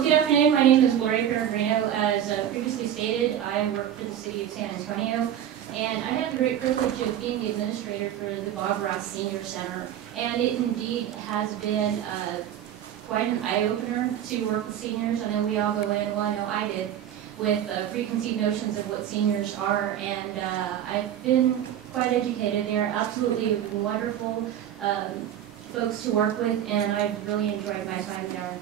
Well, good afternoon. My name is Gloria Peregrino. As previously stated, I work for the City of San Antonio, and I have the great privilege of being the administrator for the Barber Senior Center. And it indeed has been quite an eye-opener to work with seniors. I know we all go in, well, I know I did, with preconceived notions of what seniors are, and I've been quite educated. They are absolutely wonderful folks to work with, and I've really enjoyed my time there.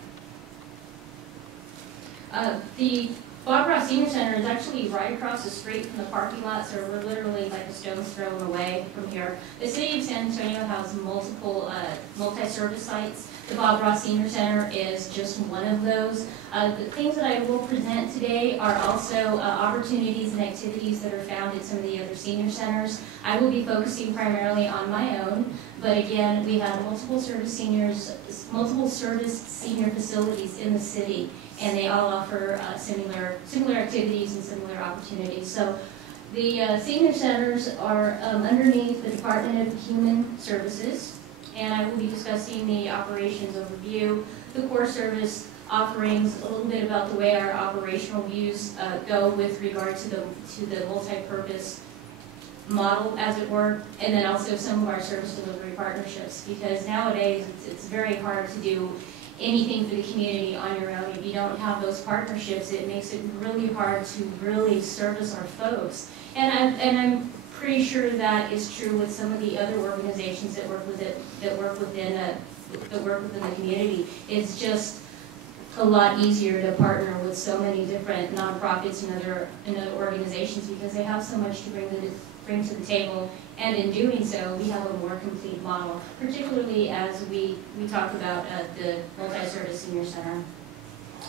The Barber Senior Center is actually right across the street from the parking lot, so we're literally like a stone's throw away from here. The City of San Antonio has multiple multi-service sites. The Barber Senior Center is just one of those. The things that I will present today are also opportunities and activities that are found at some of the other senior centers. I will be focusing primarily on my own, but again, we have multiple service senior facilities in the city, and they all offer similar activities and similar opportunities. So the senior centers are underneath the Department of Human Services, and I will be discussing the operations overview, the core service offerings, a little bit about the way our operational views go with regard to the multi-purpose model, as it were, and then also some of our service delivery partnerships, because nowadays it's very hard to do anything for the community on your own. If you don't have those partnerships, it makes it really hard to really service our folks. And I'm pretty sure that is true with some of the other organizations that work within the community. It's just a lot easier to partner with so many different nonprofits and other organizations, because they have so much to bring to the table, and in doing so, we have a more complete model, particularly as we talk about the multi-service senior center.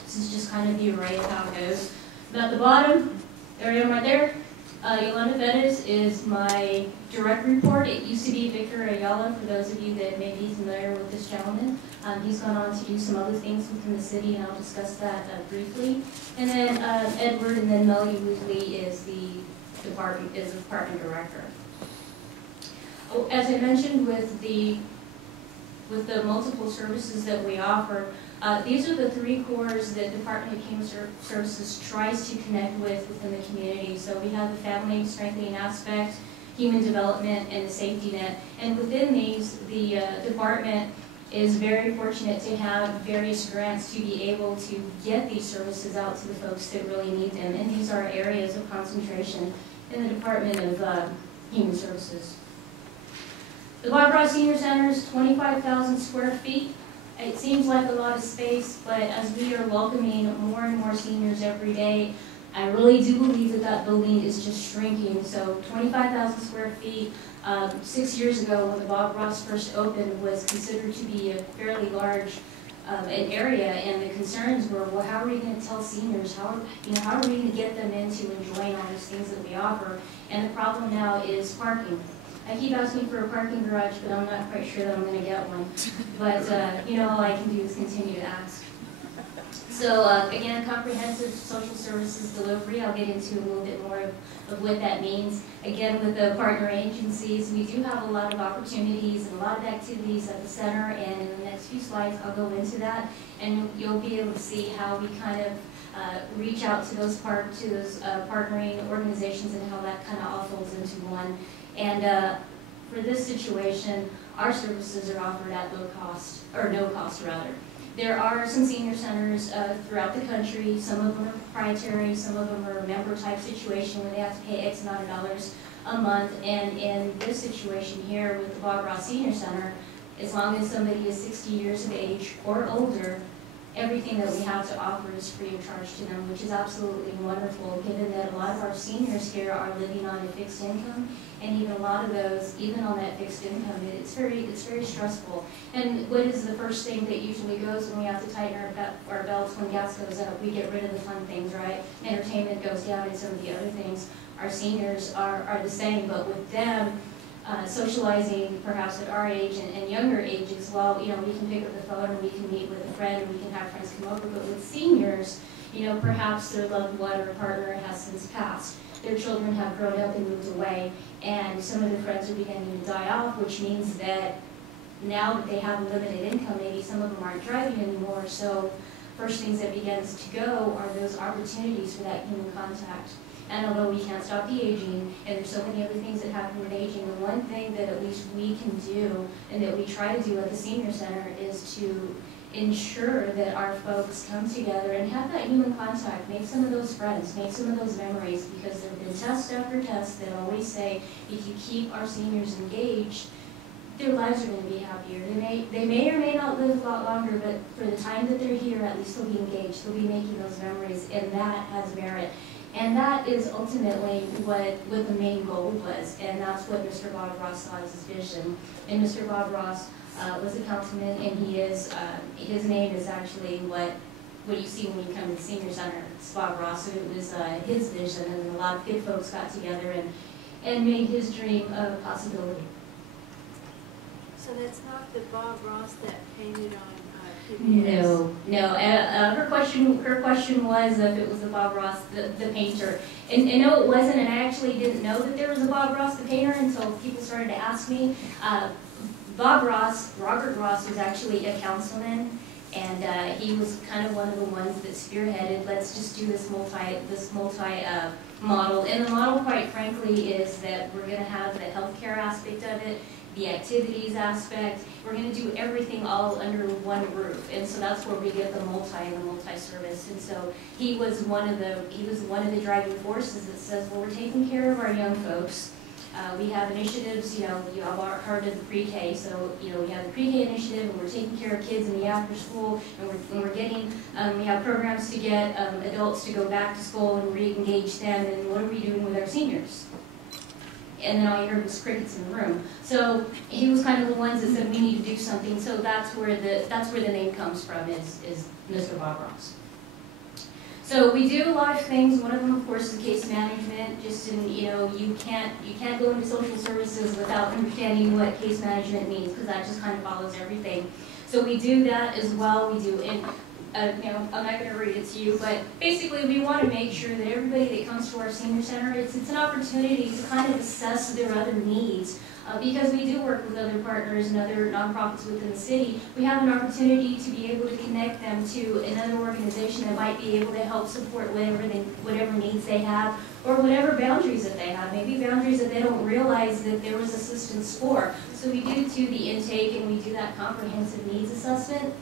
This is just kind of the array of how it goes. But at the bottom, there I am right there. Yolanda Bettis is my direct report. It used to be Victor Ayala, for those of you that may be familiar with this gentleman. He's gone on to do some other things within the city, and I'll discuss that briefly. And then Edward, and then Melody Woosley is the department director. Oh, as I mentioned, with the multiple services that we offer, these are the three cores that Department of Human Services tries to connect with within the community. So we have the family strengthening aspect, human development, and the safety net. And within these, the department is very fortunate to have various grants to be able to get these services out to the folks that really need them. And these are areas of concentration in the Department of Human Services. The Barber Senior Center is 25,000 square feet. It seems like a lot of space, but as we are welcoming more and more seniors every day, I really do believe that that building is just shrinking. So 25,000 square feet, 6 years ago when the Bob Ross first opened, was considered to be a fairly large an area, and the concerns were, well, how are we going to tell seniors, how are we going to get them into enjoying all these things that we offer? And the problem now is parking. I keep asking for a parking garage, but I'm not quite sure that I'm going to get one. But, all I can do is continue to ask. So, again, comprehensive social services delivery. I'll get into a little bit more of what that means. Again, with the partner agencies, we do have a lot of opportunities and a lot of activities at the center, and in the next few slides, I'll go into that, and you'll be able to see how we kind of reach out to those partnering organizations and how that kind of all folds into one. And for this situation, our services are offered at low cost, or no cost rather. There are some senior centers throughout the country. Some of them are proprietary, some of them are a member type situation where they have to pay X amount of dollars a month. And in this situation here with the Barber Senior Center, as long as somebody is 60 years of age or older, everything that we have to offer is free of charge to them, which is absolutely wonderful, given that a lot of our seniors here are living on a fixed income, and even a lot of those, even on that fixed income, it's very stressful. And what is the first thing that usually goes when we have to tighten our belts when gas goes up? We get rid of the fun things, right? Entertainment goes down, and some of the other things. Our seniors are the same, but with them, socializing perhaps at our age and younger ages, well, we can pick up the phone and we can meet with a friend and we can have friends come over. But with seniors, perhaps their loved one or partner has since passed. Their children have grown up and moved away, and some of their friends are beginning to die off, which means that now that they have a limited income, maybe some of them aren't driving anymore. So first things that begins to go are those opportunities for that human contact. And although we can't stop the aging, and there's so many other things that happen with aging, the one thing that at least we can do, and that we try to do at the Senior Center, is to ensure that our folks come together and have that human contact, make some of those friends, make some of those memories, because there have been test after test that always say, if you keep our seniors engaged, their lives are going to be happier. They may or may not live a lot longer, but for the time that they're here, at least they'll be engaged, they'll be making those memories, and that has merit. And that is ultimately what the main goal was, and that's what Mr. Bob Ross saw as his vision. And Mr. Bob Ross was a councilman, and he is, his name is actually what you see when you come to the Senior Center. It's Bob Ross, so it was his vision, and a lot of good folks got together and made his dream a possibility. So that's not the Bob Ross that painted on PBS? No. Her question was if it was the Bob Ross, the painter. And no, it wasn't, and I actually didn't know that there was a Bob Ross, the painter, until people started to ask me. Bob Ross, Robert Ross, was actually a councilman, and he was kind of one of the ones that spearheaded, let's just do this multi model. And the model, quite frankly, is that we're going to have the healthcare aspect of it, the activities aspect. We're going to do everything all under one roof, and so that's where we get the multi-service. And so he was one of the driving forces that says, well, we're taking care of our young folks. We have initiatives, you have heard of the pre-K, so we have the pre-K initiative, and we're taking care of kids in the after school, and we're getting, we have programs to get adults to go back to school and re-engage them, and what are we doing with our seniors? And then all you heard was crickets in the room. So he was kind of the ones that said we need to do something. So that's where the name comes from, is Mr. Bob Ross. So we do a lot of things. One of them, of course, is case management. Just in, you can't go into social services without understanding what case management means, because that just kind of follows everything. So we do that as well. We do, and I'm not going to read it to you, but basically we want to make sure that everybody that comes to our Senior Center, it's an opportunity to kind of assess their other needs. Because we do work with other partners and other nonprofits within the city, we have an opportunity to be able to connect them to another organization that might be able to help support whatever needs they have, or whatever boundaries that they have. Maybe boundaries that they don't realize that there was assistance for. So we do the intake, and we do that comprehensive needs assessment.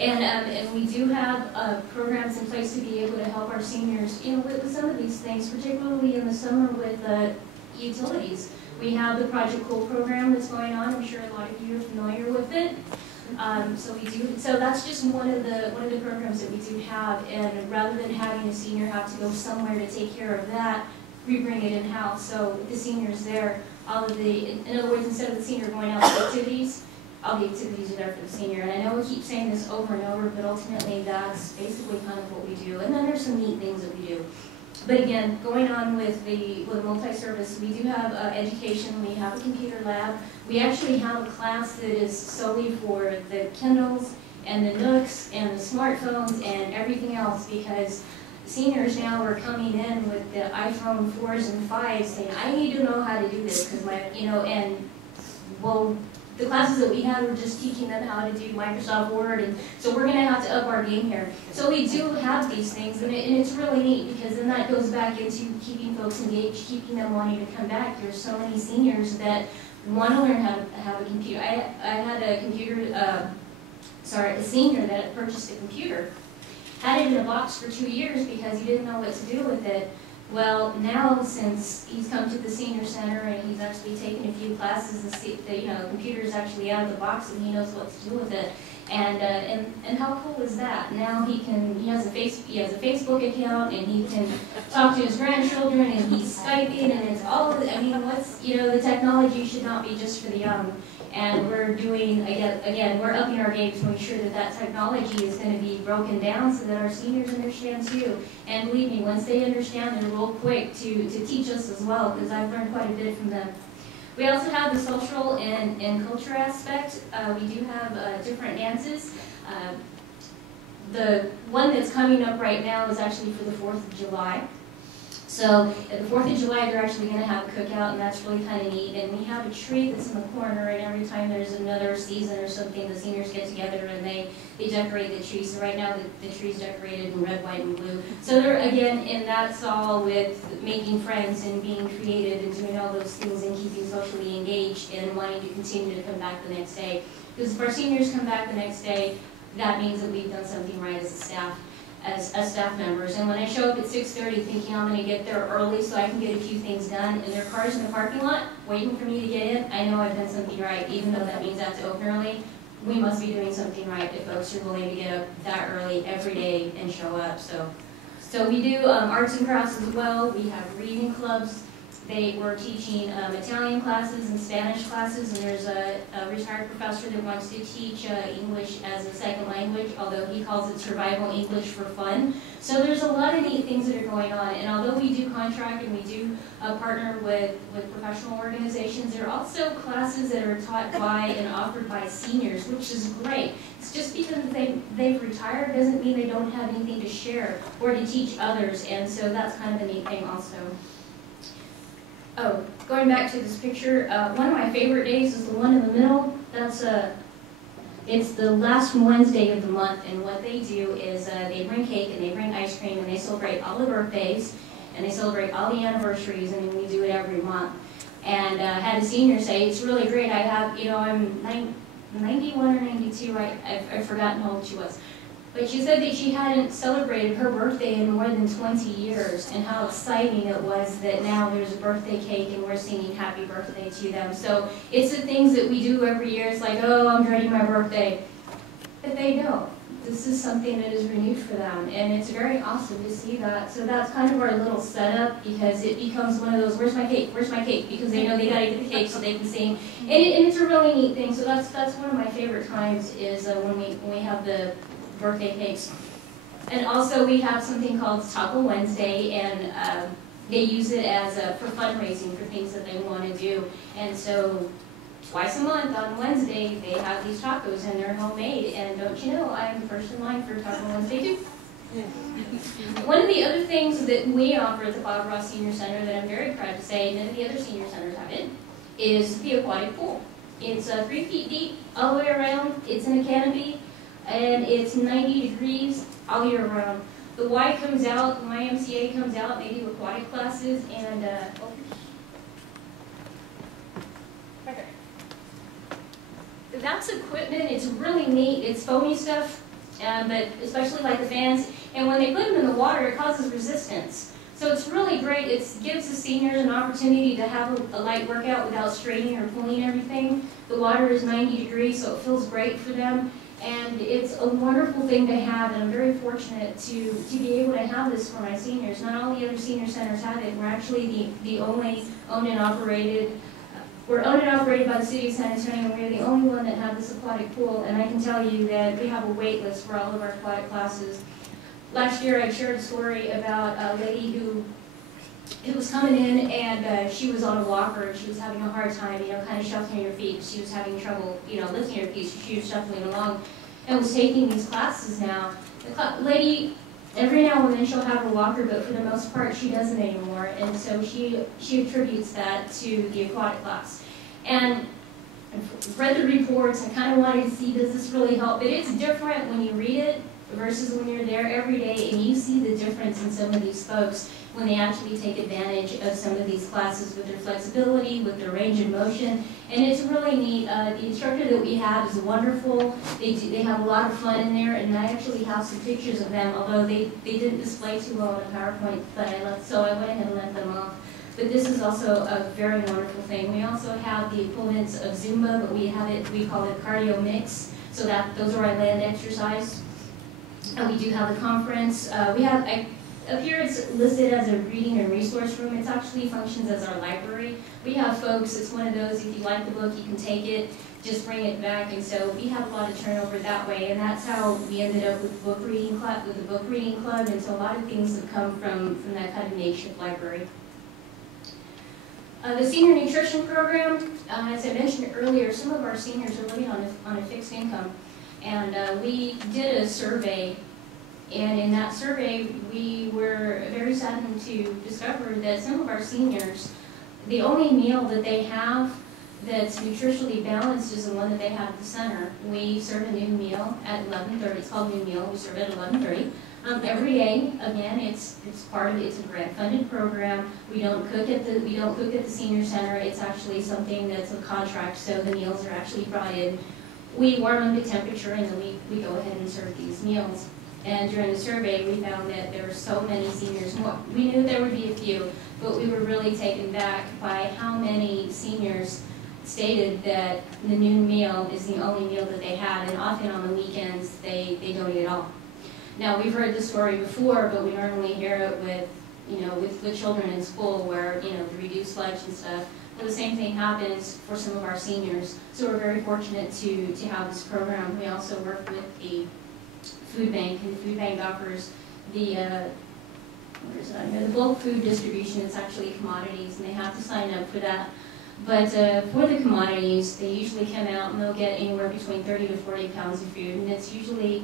And we do have programs in place to be able to help our seniors, with some of these things, particularly in the summer with utilities. We have the Project Cool program that's going on. I'm sure a lot of you are familiar with it. So that's just one of the programs that we do have. And rather than having a senior have to go somewhere to take care of that, we bring it in-house. So with the seniors there, in other words, instead of the senior going out to activities, all the activities are there for the senior. And I know we keep saying this over and over, but ultimately that's basically kind of what we do. And then there's some neat things that we do. But again, going on with the multi-service, we do have education. We have a computer lab. We actually have a class that is solely for the Kindles and the Nooks and the smartphones and everything else, because seniors now are coming in with the iPhone 4s and 5s saying, I need to know how to do this, because the classes that we had were just teaching them how to do Microsoft Word, and so we're going to have to up our game here. So we do have these things, and it's really neat, because then that goes back into keeping folks engaged, keeping them wanting to come back. There's so many seniors that want to learn how to have a computer. I had a senior that had purchased a computer, had it in a box for 2 years because he didn't know what to do with it. Well, now since he's come to the Senior Center and he's actually taken a few classes and see that the computer is actually out of the box and he knows what to do with it, and how cool is that? Now he has a Facebook account, and he can talk to his grandchildren, and he's Skyping, and it's all of the technology should not be just for the young. And we're doing, again, we're upping our game to make sure that technology is going to be broken down so that our seniors understand too. And believe me, once they understand, they're real quick to teach us as well, because I've learned quite a bit from them. We also have the social and culture aspect. We do have different dances. The one that's coming up right now is actually for the 4th of July. So at the 4th of July, they're actually going to have a cookout, and that's really kind of neat. And we have a tree that's in the corner, and every time there's another season or something, the seniors get together and they decorate the tree. So right now, the tree's decorated in red, white, and blue. So they're, again, and that's all with making friends and being creative and doing all those things and keeping socially engaged and wanting to continue to come back the next day. Because if our seniors come back the next day, that means that we've done something right as a staff. As staff members. And when I show up at 6:30 thinking I'm going to get there early so I can get a few things done, and there are cars in the parking lot waiting for me to get in, I know I've done something right, even though that means I have to open early. We must be doing something right if folks are willing to get up that early every day and show up. So we do arts and crafts as well. We have reading clubs. We're teaching Italian classes and Spanish classes, and there's a retired professor that wants to teach English as a second language, although he calls it survival English for fun. So there's a lot of neat things that are going on, and although we do contract and we do partner with professional organizations, there are also classes that are taught by and offered by seniors, which is great. It's just because they've retired doesn't mean they don't have anything to share or to teach others, and so that's kind of a neat thing also. Oh, going back to this picture, one of my favorite days is the one in the middle. It's the last Wednesday of the month, and what they do is they bring cake and they bring ice cream and they celebrate all the birthdays and they celebrate all the anniversaries, and we do it every month. And I had a senior say, it's really great. I have, I'm 91 or 92, I've forgotten how old she was. But she said that she hadn't celebrated her birthday in more than 20 years, and how exciting it was that now there's a birthday cake and we're singing happy birthday to them. So it's the things that we do every year. It's like, oh, I'm dreading my birthday. But they don't. This is something that is renewed for them, and it's very awesome to see that. So that's kind of our little setup, because it becomes one of those, where's my cake, where's my cake? Because they know they gotta get the cake so they can sing. And it's a really neat thing. So that's one of my favorite times is when we have the birthday cakes. And also we have something called Taco Wednesday, and they use it as for fundraising for things that they want to do. And so twice a month on Wednesday they have these tacos, and they're homemade, and don't you know, I am first in line for Taco Wednesday too. One of the other things that we offer at the Bob Ross Senior Center that I'm very proud to say none of the other senior centers have it is the aquatic pool. It's 3 feet deep all the way around. It's in a canopy, and it's 90 degrees all year round. The Y comes out, the YMCA comes out, they do aquatic classes, and that's equipment. It's really neat. It's foamy stuff, but especially like the fans, and when they put them in the water, it causes resistance. So it's really great. It gives the seniors an opportunity to have a light workout without straining or pulling everything. The water is 90 degrees, so it feels great for them. And it's a wonderful thing to have, and I'm very fortunate to be able to have this for my seniors. Not all the other senior centers have it. We're actually the only owned and operated. We're owned and operated by the city of San Antonio, and we're the only one that have this aquatic pool. And I can tell you that we have a wait list for all of our aquatic classes. Last year I shared a story about a lady who was coming in, and she was on a walker, and she was having a hard time, kind of shuffling her feet. She was having trouble, lifting her feet, so she was shuffling along and was taking these classes now. The lady, every now and then she'll have a walker, but for the most part she doesn't anymore, and so she attributes that to the aquatic class. And I've read the reports, I kind of wanted to see, does this really help? But it's different when you read it versus when you're there every day, and you see the difference in some of these folks when they actually take advantage of some of these classes with their flexibility, with their range of motion, and it's really neat. The instructor that we have is wonderful. They have a lot of fun in there, and I actually have some pictures of them, although they didn't display too well in a PowerPoint, but so I went ahead and left them off. But this is also a very wonderful thing. We also have the equivalents of Zumba, but we call it cardio mix, so that those are our land exercise. And we do have the conference. Up here it's listed as a reading and resource room. It actually functions as our library. We have folks, it's one of those, if you like the book, you can take it, just bring it back. And so we have a lot of turnover that way. And that's how we ended up with the book reading club, and so a lot of things have come from that kind of makeshift library. The senior nutrition program, as I mentioned earlier, some of our seniors are living on a fixed income. And we did a survey And in that survey, we were very saddened to discover that some of our seniors, the only meal that they have that's nutritionally balanced is the one that they have at the center. We serve a noon meal at 11:30. It's called noon meal. We serve it at 11:30 every day. Again, it's part of it. It's a grant-funded program. We don't cook at the senior center. It's actually something that's a contract, so the meals are actually brought in. We warm them to temperature, and then we go ahead and serve these meals. And during the survey, we found that there were so many seniors. We knew there would be a few, but we were really taken back by how many seniors stated that the noon meal is the only meal that they had, and often on the weekends they don't eat at all. Now, we've heard this story before, but we normally hear it with children in school where, the reduced lunch and stuff. Well, the same thing happens for some of our seniors. So we're very fortunate to have this program. We also work with a food bank, and the food bank offers the bulk food distribution. It's actually commodities, and they have to sign up for that. But for the commodities, they usually come out and they'll get anywhere between 30 to 40 pounds of food, and it's usually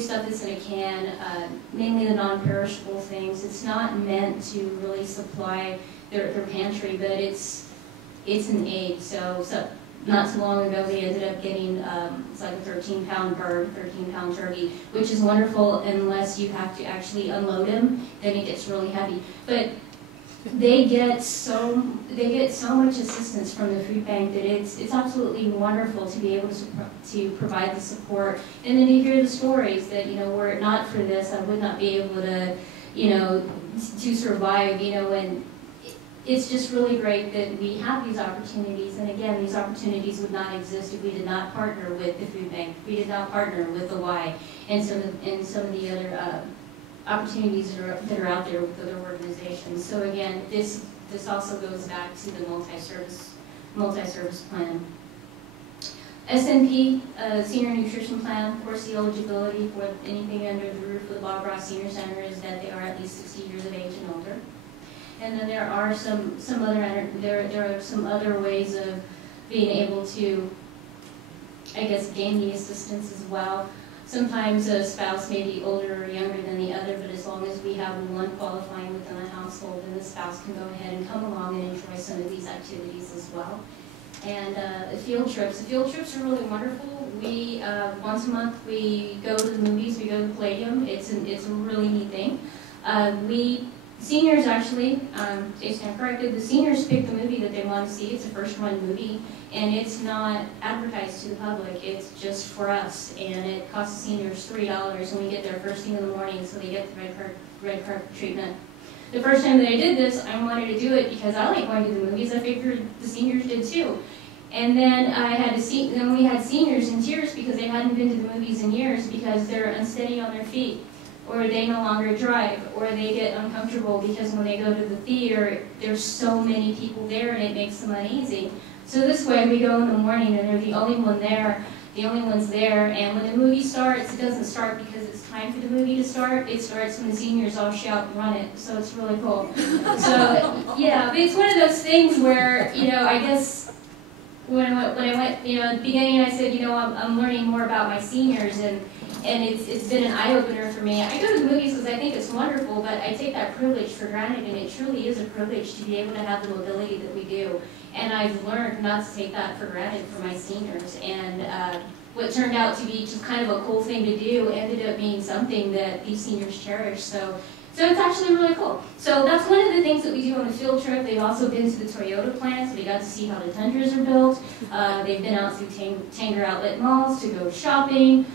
stuff that's in a can, mainly the non-perishable things. It's not meant to really supply their pantry, but it's an aid. So not too long ago, they ended up getting it's like a 13-pound bird, 13-pound turkey, which is wonderful unless you have to actually unload them. Then it gets really heavy. But they get so much assistance from the food bank that it's absolutely wonderful to be able to provide the support, and then to hear the stories that were it not for this, I would not be able to to survive. And it's just really great that we have these opportunities. And again, these opportunities would not exist if we did not partner with the food bank. We did not partner with the WAHA and some of the other opportunities that are out there with other organizations. So again, this also goes back to the multi-service plan. SNP, Senior Nutrition Plan, of course, the eligibility for anything under the roof of the Barber Senior Center is that they are at least 60 years of age and older. And then there are some other ways of being able to, I guess, gain the assistance as well. Sometimes a spouse may be older or younger than the other, but as long as we have one qualifying within the household, then the spouse can go ahead and come along and enjoy some of these activities as well. And the field trips. The field trips are really wonderful. We, once a month, we go to the movies, we go to the Palladium. It's a really neat thing. Seniors actually, they stand corrected, the seniors pick the movie that they want to see. It's a first-run movie, and it's not advertised to the public. It's just for us, and it costs the seniors $3, and we get there first thing in the morning, so they get the red carpet treatment. The first time that I did this, I wanted to do it because I like going to the movies. I figured the seniors did too. And then we had seniors in tears because they hadn't been to the movies in years because they're unsteady on their feet, or they no longer drive, or they get uncomfortable because when they go to the theater, there's so many people there and it makes them uneasy. So this way we go in the morning and they're the only ones there, and when the movie starts, it doesn't start because it's time for the movie to start. It starts when the seniors all shout and run it, so it's really cool. So yeah, but it's one of those things where, I guess when I went, at the beginning I said, I'm learning more about my seniors, and it's been an eye-opener for me. I go to the movies because I think it's wonderful, but I take that privilege for granted, and it truly is a privilege to be able to have the mobility that we do. And I've learned not to take that for granted for my seniors. And what turned out to be just kind of a cool thing to do ended up being something that these seniors cherish. So it's actually really cool. So that's one of the things that we do on a field trip. They've also been to the Toyota plant, so they got to see how the Tundras are built. They've been out to Tanger Outlet Malls to go shopping.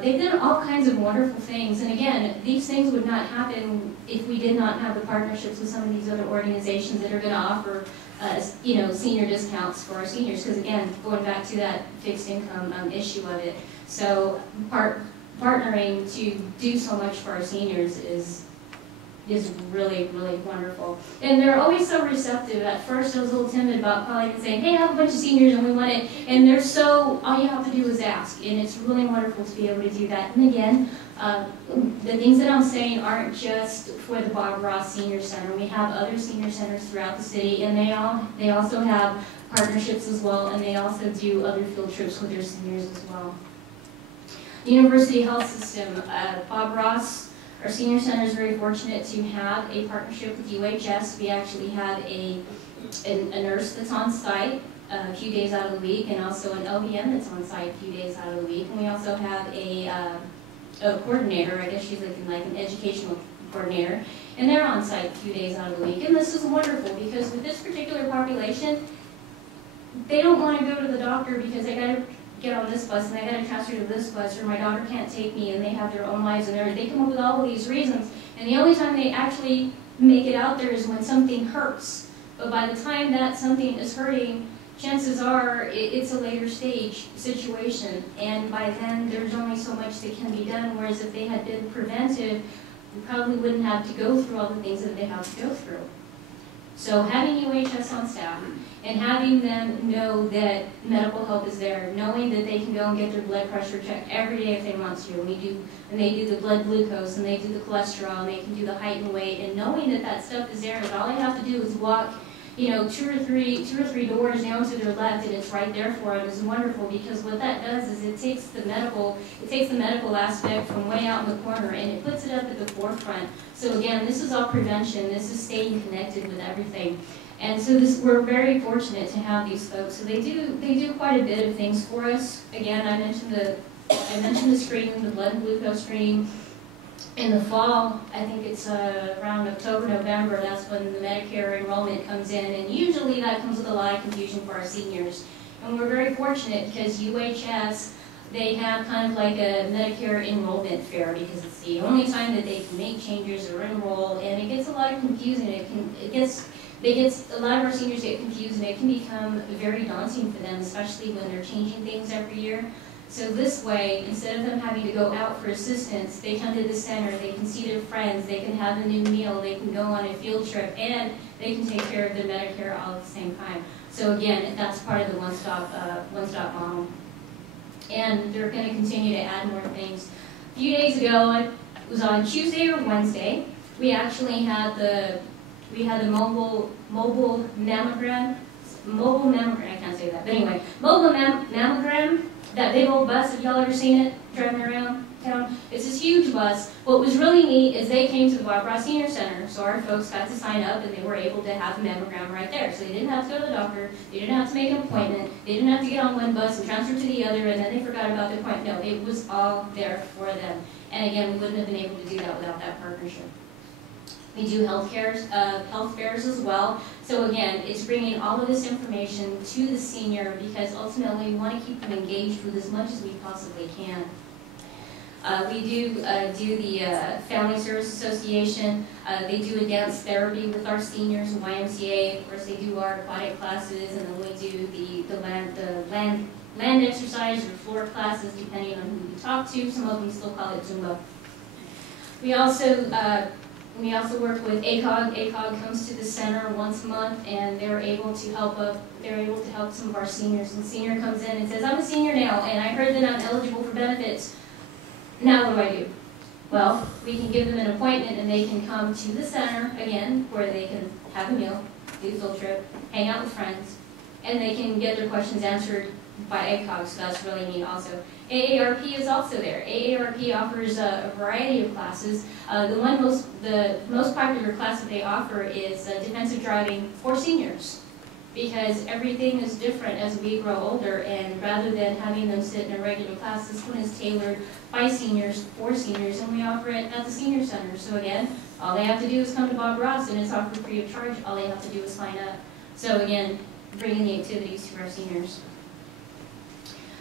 They've done all kinds of wonderful things. And again, these things would not happen if we did not have the partnerships with some of these other organizations that are going to offer senior discounts for our seniors. Because again, going back to that fixed income issue of it. So partnering to do so much for our seniors is really, really wonderful. And they're always so receptive. At first I was a little timid about calling and saying, hey, I have a bunch of seniors and we want it. And they're all you have to do is ask. And it's really wonderful to be able to do that. And again, the things that I'm saying aren't just for the Bob Ross Senior Center. We have other senior centers throughout the city, and they also have partnerships as well, and they also do other field trips with their seniors as well. University Health System, Bob Ross, our senior center is very fortunate to have a partnership with UHS. We actually have a nurse that's on site a few days out of the week, and also an LVN that's on site a few days out of the week. And we also have a coordinator, I guess she's like an educational coordinator, and they're on site a few days out of the week. And this is wonderful because with this particular population, they don't want to go to the doctor because they got to get on this bus and I got to transfer to this bus, or my daughter can't take me, and they have their own lives, and they come up with all of these reasons. And the only time they actually make it out there is when something hurts. But by the time that something is hurting, chances are it's a later stage situation, and by then there's only so much that can be done, whereas if they had been preventive, we probably wouldn't have to go through all the things that they have to go through. So having UHS on staff and having them know that medical help is there, knowing that they can go and get their blood pressure checked every day if they want to, and they do the blood glucose, and they do the cholesterol, and they can do the height and weight, and knowing that that stuff is there, and all they have to do is walk, you know, two or three doors down to their left, and it's right there for them, is wonderful, because what that does is it takes the medical aspect from way out in the corner and it puts it up at the forefront. So again, this is all prevention. This is staying connected with everything. And so we're very fortunate to have these folks. So they do quite a bit of things for us. Again, I mentioned the screening, the blood and glucose screening. In the fall, I think it's around October, November, that's when the Medicare enrollment comes in, and usually that comes with a lot of confusion for our seniors. And we're very fortunate because UHS, they have kind of like a Medicare enrollment fair, because it's the only time that they can make changes or enroll, and it gets a lot of confusing. A lot of our seniors get confused, and it can become very daunting for them, especially when they're changing things every year. So this way, instead of them having to go out for assistance, they come to the center, they can see their friends, they can have a new meal, they can go on a field trip, and they can take care of their Medicare all at the same time. So again, that's part of the one-stop model. And they're going to continue to add more things. A few days ago, it was on Tuesday or Wednesday, we actually had the mobile mammogram, I can't say that, but anyway, mobile mammogram. That big old bus, have y'all ever seen it driving around town? It's this huge bus. What was really neat is they came to the Barber Senior Center, so our folks got to sign up and they were able to have a mammogram right there. So they didn't have to go to the doctor, they didn't have to make an appointment, they didn't have to get on one bus and transfer to the other and then they forgot about the appointment. No, it was all there for them. And again, we wouldn't have been able to do that without that partnership. We do health fairs as well. So again, it's bringing all of this information to the senior because ultimately we want to keep them engaged with as much as we possibly can. We do the Family Service Association. They do advanced therapy with our seniors in YMCA. Of course, they do our aquatic classes, and then we do the land exercise or floor classes, depending on who we talk to. Some of them still call it Zumba. We also work with ACOG. ACOG comes to the center once a month, and they're able to help some of our seniors. And the senior comes in and says, "I'm a senior now, and I heard that I'm eligible for benefits. Now what do I do?" Well, we can give them an appointment, and they can come to the center again, where they can have a meal, do a field trip, hang out with friends, and they can get their questions answered by ACOG. So that's really neat. Also, AARP is also there. AARP offers a variety of classes. The most popular class that they offer is defensive driving for seniors, because everything is different as we grow older, and rather than having them sit in a regular class, this one is tailored by seniors for seniors, and we offer it at the senior center. So again, all they have to do is come to Bob Ross, and it's offered free of charge. All they have to do is sign up. So again, bringing the activities to our seniors.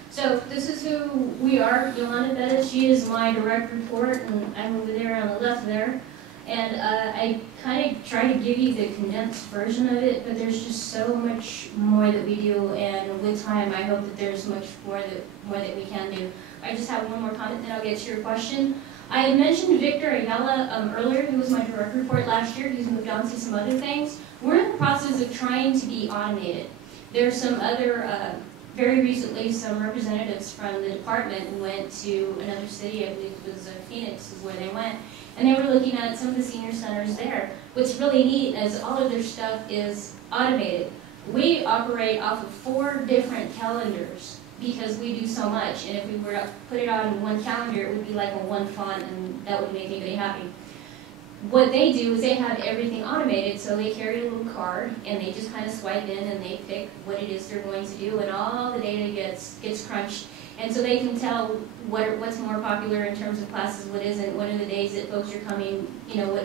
So this is who we are. Yolanda Bettis, she is my direct report, and I'm over there on the left there. And I kind of try to give you the condensed version of it, but there's just so much more that we do, and with time I hope that there's much more that we can do. I just have one more comment, then I'll get to your question. I had mentioned Victor Ayala earlier, who was my direct report last year. He's moved on to some other things. We're in the process of trying to be automated. There's some other, very recently, some representatives from the department went to another city, I believe it was Phoenix is where they went, and they were looking at some of the senior centers there. What's really neat is all of their stuff is automated. We operate off of 4 different calendars because we do so much, and if we were to put it on one calendar, it would be like a one font, and that wouldn't make anybody happy. What they do is they have everything automated, so they carry a little card, and they just kind of swipe in, and they pick what it is they're going to do, and all the data gets crunched, and so they can tell what's more popular in terms of classes, what isn't, what are the days that folks are coming,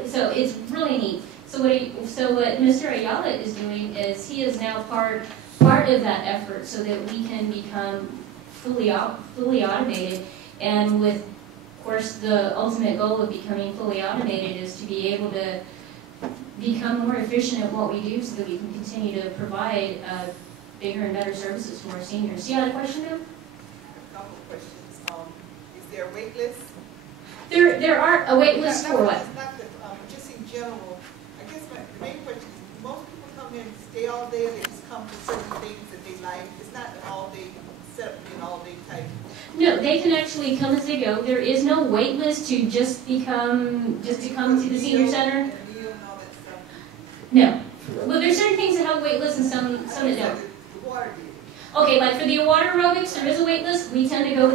so it's really neat. So what Mr. Ayala is doing is he is now part of that effort so that we can become fully automated, and with, of course, the ultimate goal of becoming fully automated is to be able to become more efficient at what we do so that we can continue to provide bigger and better services to our seniors. You had a question now? A couple of questions. Is there a wait list? There are a wait list for what? Just in general, I guess the main question is, most people come in, stay all day, and they just come for certain things that they like. It's not an all-day, set up an all-day type. No, they can actually come as they go. There is no wait list to just to come to the senior center. And meal and all that stuff. No. Well, there's certain things that have a wait list and some that don't. The water deal. Okay, like for the water aerobics, there is a wait list. We tend to go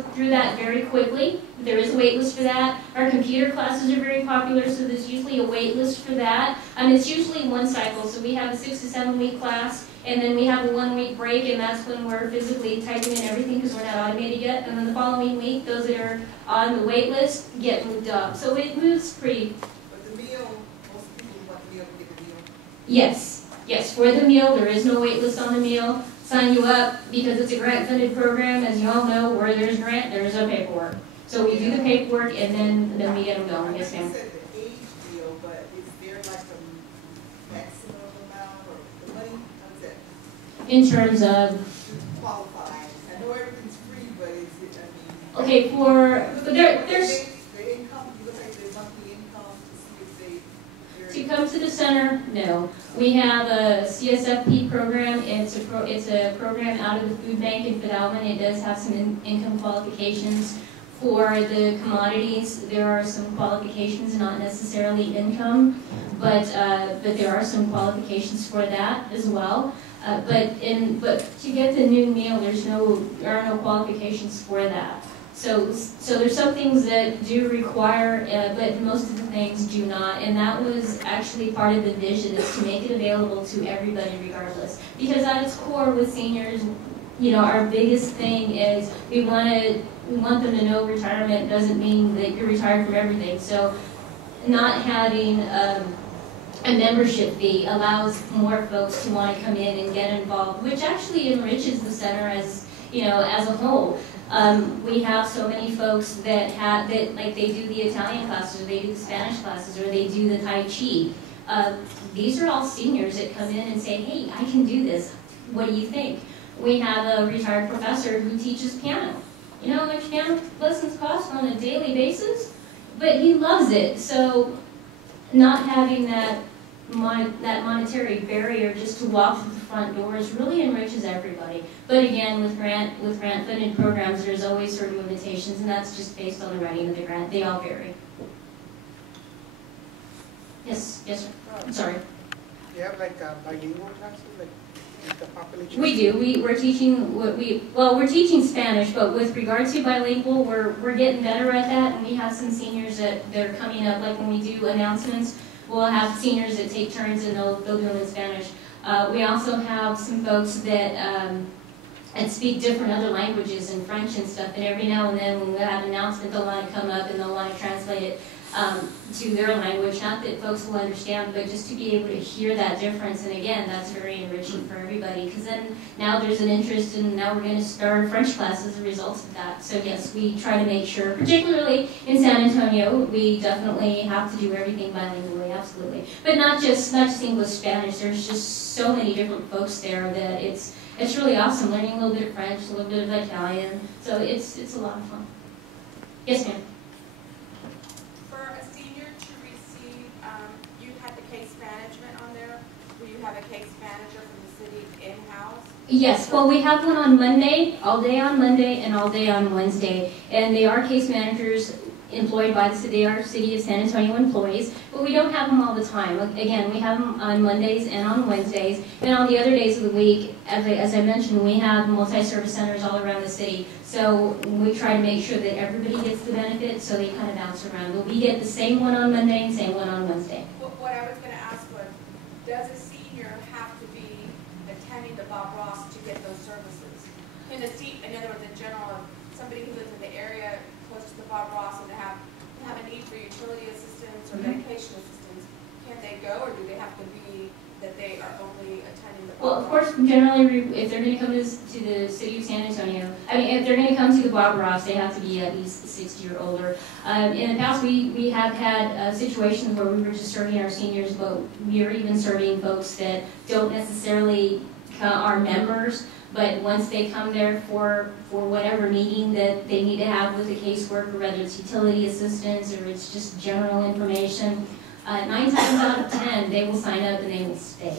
through that very quickly. There is a wait list for that. Our computer classes are very popular, so there's usually a wait list for that. It's usually one cycle, so we have a 6 to 7 week class, and then we have a 1 week break, and that's when we're physically typing in everything because we're not automated yet. And then the following week, those that are on the wait list get moved up. So it moves pretty. But the meal, most people want the meal to get the meal. Yes, for the meal, there is no wait list on the meal. Sign you up because it's a grant-funded program. As you all know, where there's grant, there's a paperwork. So we do the paperwork, and then we get them going. Yes, ma'am. You said the age deal, but is there like a maximum amount or the money? How's that? In terms of? To qualify. I know everything's free, but is it, Okay, there's... The income, you look at their monthly income to see if To come to the center, no. We have a CSFP program. It's a program out of the food bank in Fidelman. It does have some income qualifications for the commodities. There are some qualifications, not necessarily income, but there are some qualifications for that as well. But to get the noon meal, there are no qualifications for that. So there's some things that do require, but most of the things do not, and that was actually part of the vision, is to make it available to everybody regardless. Because at its core with seniors, our biggest thing is we want them to know retirement doesn't mean that you're retired from everything. So not having a membership fee allows more folks to want to come in and get involved, which actually enriches the center as a whole. We have so many folks that they do the Italian classes, or they do the Spanish classes, or they do the Tai Chi. These are all seniors that come in and say, hey, I can do this. What do you think? We have a retired professor who teaches piano. You know how much piano lessons cost on a daily basis? But he loves it. So not having that monetary barrier just to walk through the front doors really enriches everybody. But again, with grant-funded programs, there's always certain limitations, and that's just based on the writing of the grant. They all vary. Yes, sir. I'm sorry. You have like bilingual classes, like the population? We do. We're teaching Spanish, but with regard to bilingual, we're getting better at that, and we have some seniors that are coming up, like when we do announcements. We'll have seniors that take turns and they'll do them in Spanish. We also have some folks that speak different other languages and French and stuff, and every now and then when we have an announcement, they'll want to come up and they'll want to translate it to their language. Not that folks will understand, but just to be able to hear that difference. And again, that's very enriching for everybody, because then now there's an interest, and now we're going to start French class as a result of that. So yes, we try to make sure, particularly in San Antonio, we definitely have to do everything bilingually, absolutely. But not just English, Spanish. There's just so many different folks there that it's really awesome, learning a little bit of French, a little bit of Italian. So it's a lot of fun. Yes, ma'am. For a senior to receive, you had the case management on there. Will you have a case manager from the city in-house? Yes, well, we have one on Monday, all day on Monday, and all day on Wednesday. And they are case managers. employed by the city. They are City of San Antonio employees, but we don't have them all the time. Again, we have them on Mondays and on Wednesdays, and on the other days of the week, as I mentioned, we have multi-service centers all around the city. So we try to make sure that everybody gets the benefit, so they kind of bounce around. But we get the same one on Monday and same one on Wednesday. What I was going to ask was, does a senior have to be attending the Bob Ross to get those services? In other words, in general, somebody who lives in the area close to the Bob Ross and they have a need for utility assistance or medication assistance, can they go, or do they have to be that they are only attending the Bob Ross? Well, of course, generally, if they're going to come to the city of San Antonio, I mean, if they're going to come to the Bob Ross, they have to be at least 60 or older. In the past, we have had situations where we were just serving our seniors, but we are even serving folks that don't necessarily are members, but once they come there for whatever meeting that they need to have with a caseworker, whether it's utility assistance or it's just general information, 9 times out of 10, they will sign up and they will stay,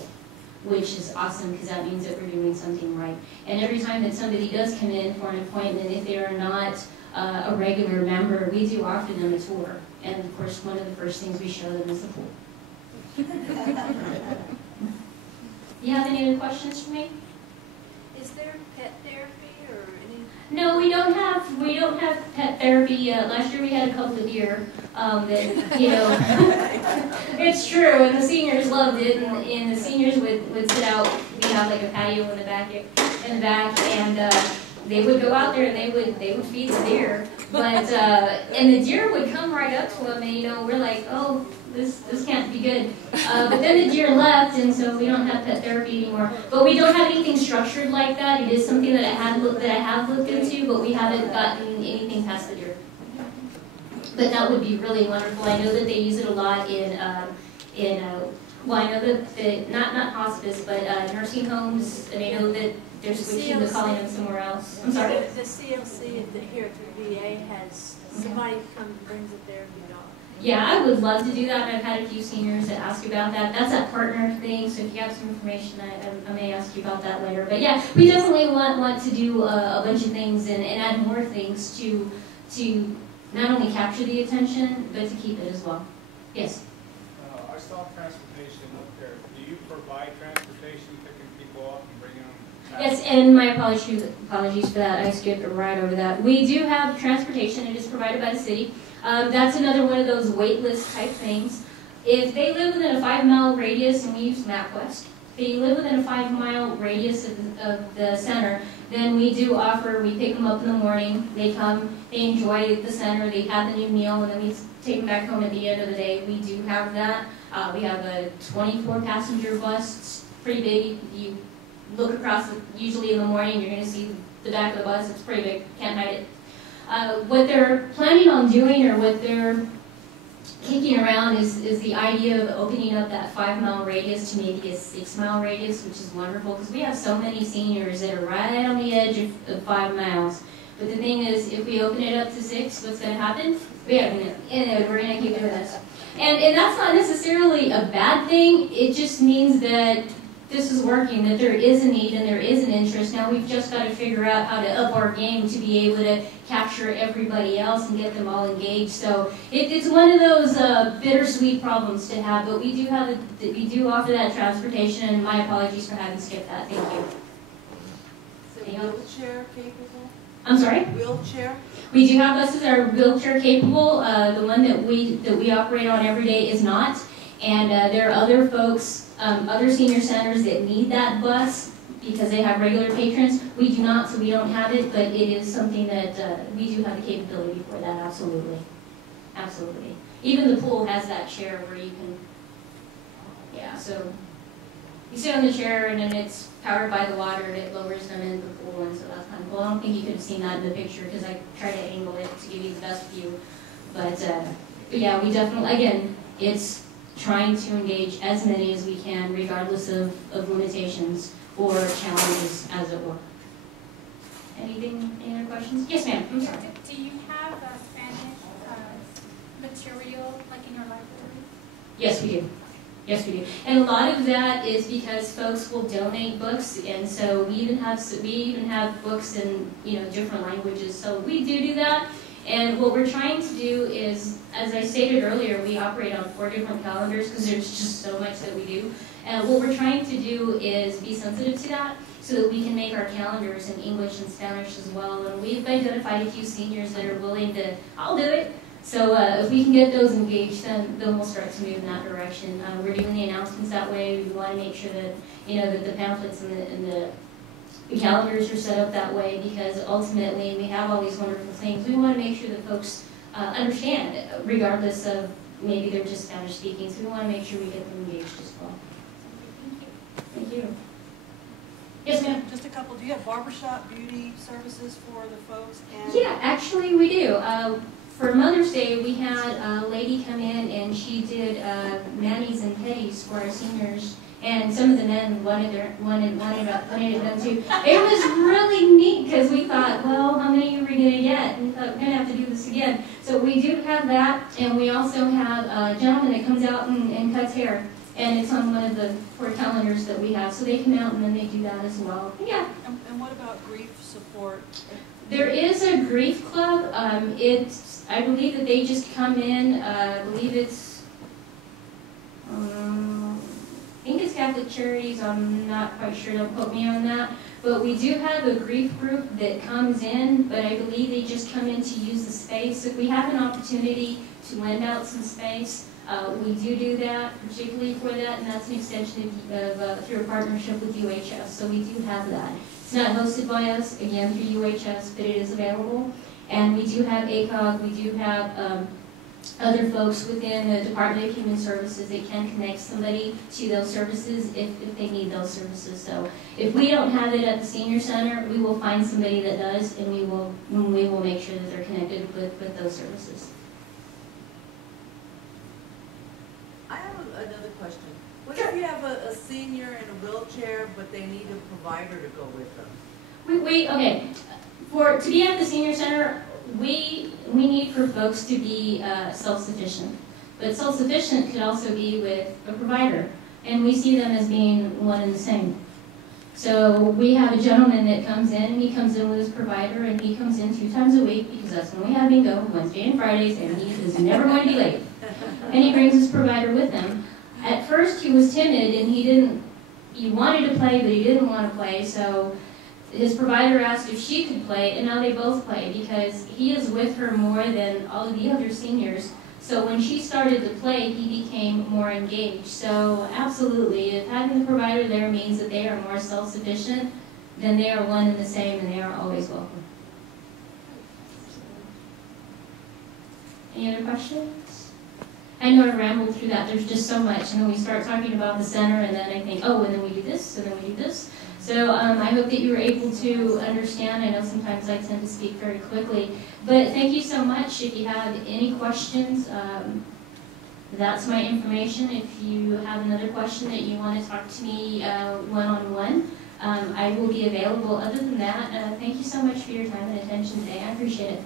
which is awesome because that means that we're doing something right. And every time that somebody does come in for an appointment, if they are not a regular member, we do offer them a tour. And of course, one of the first things we show them is the pool. You have any other questions for me? Is there pet therapy or any? No, we don't have pet therapy. Last year we had a couple of deer. That, you know, it's true, and the seniors loved it. And the seniors would sit out. We have like a patio in the back, and they would go out there and they would feed the deer. But and the deer would come right up to them, and you know, we're like, oh, this can't be good. But then the deer left, and so we don't have pet therapy anymore. But we don't have anything structured like that. It is something that I have looked into, but we haven't gotten anything past the deer. But that would be really wonderful. I know that they use it a lot well, I know that not hospice, but nursing homes, and I know that they're switching to calling them somewhere else. I'm sorry? The CLC here at the VA has somebody come and brings a therapy dog. Yeah, I would love to do that. I've had a few seniors that ask about that. That's a partner thing, so if you have some information, I may ask you about that later. But yeah, we definitely want to do a bunch of things and add more things to not only capture the attention, but to keep it as well. Yes? I saw transportation up there. Do you provide transportation, picking people up and bringing them back? Yes, and my apologies for that. I skipped right over that. We do have transportation. It is provided by the city. That's another one of those wait list type things. If they live within a 5-mile radius, and we use MapQuest, if they live within a 5-mile radius of the center, then we do offer, we pick them up in the morning, they come, they enjoy the center, they have the new meal, and then we take them back home at the end of the day. We do have that. We have a 24-passenger bus. It's pretty big. You look across, usually in the morning, you're going to see the back of the bus. It's pretty big. Can't hide it. What they're planning on doing, or what they're kicking around, is the idea of opening up that 5-mile radius to maybe a 6-mile radius, which is wonderful because we have so many seniors that are right on the edge of 5 miles. But the thing is, if we open it up to 6, what's going to happen? We're going to keep doing this. And that's not necessarily a bad thing. It just means that this is working, that there is a need and there is an interest. Now we've just got to figure out how to up our game to be able to capture everybody else and get them all engaged. So it's one of those bittersweet problems to have, but we do offer that transportation, and my apologies for having skipped that. Thank you. Is it wheelchair capable? I'm sorry? Wheelchair? We do have buses that are wheelchair capable. The one that we operate on every day is not. And there are other folks, other senior centers that need that bus because they have regular patrons. We do not, so we don't have it, but it is something that we do have the capability for that, absolutely. Absolutely. Even the pool has that chair where you can, yeah, so you sit on the chair and then it's powered by the water and it lowers them into the pool, and so that's kind of cool. I don't think you could have seen that in the picture because I tried to angle it to give you the best view. But yeah, we definitely, again, it's trying to engage as many as we can, regardless of limitations or challenges, as it were. Any other questions? Yes, ma'am. I'm sorry. Do you have Spanish material, like in your library? Yes, we do. Yes, we do. And a lot of that is because folks will donate books, and so we even have books in different languages. So we do that. And what we're trying to do is, as I stated earlier, we operate on 4 different calendars because there's just so much that we do. And what we're trying to do is be sensitive to that so that we can make our calendars in English and Spanish as well. And we've identified a few seniors that are willing to, I'll do it. So if we can get those engaged, then we'll start to move in that direction. We're doing the announcements that way. We want to make sure that, that the pamphlets and the calendars are set up that way, because ultimately we have all these wonderful things. We want to make sure that folks understand, regardless of maybe they're just Spanish speaking. So we want to make sure we get them engaged as well. Thank you. Yes, ma'am. Just a couple. Do you have barbershop beauty services for the folks? And Yeah, actually we do. For Mother's Day, we had a lady come in and she did manis and pedis for our seniors. And some of the men wanted it done too. It was really neat because we thought, well, how many are we going to get? And we thought, we're going to have to do this again. So we do have that, and we also have a gentleman that comes out and cuts hair. And it's on one of the 4 calendars that we have. So they come out and then they do that as well. Yeah. and what about grief support? There is a grief club. I believe that they just come in. I believe it's, I think it's Catholic Charities. I'm not quite sure. Don't quote me on that. But we do have a grief group that comes in, but I believe they just come in to use the space. If we have an opportunity to lend out some space, we do that, particularly for that, and that's an extension of through a partnership with UHS. So we do have that. It's not hosted by us, again, through UHS, but it is available. And we do have ACOG, we do have other folks within the Department of Human Services that can connect somebody to those services if they need those services. So if we don't have it at the senior center, we will find somebody that does, and we will make sure that they're connected with those services. I have another question. What if you have a senior in a wheelchair, but they need a provider to go with them? Okay. To be at the senior center, we need for folks to be self-sufficient. But self-sufficient could also be with a provider. And we see them as being one and the same. So we have a gentleman that comes in, and he comes in with his provider, and he comes in 2 times a week, because that's when we have bingo, Wednesday and Fridays, and he is never going to be late. And he brings his provider with him. At first he was timid, and he wanted to play, but he didn't want to play, so his provider asked if she could play, and now they both play, because he is with her more than all of the other seniors. So when she started to play, he became more engaged. So absolutely, if having the provider there means that they are more self-sufficient, then they are one and the same, and they are always welcome. Any other questions? I know I rambled through that. There's just so much, and then we start talking about the center, and then I think, oh, and then we do this, and then we do this. So I hope that you were able to understand. I know sometimes I tend to speak very quickly, but thank you so much. If you have any questions, that's my information. If you have another question that you want to talk to me one-on-one, I will be available. Other than that, thank you so much for your time and attention today. I appreciate it.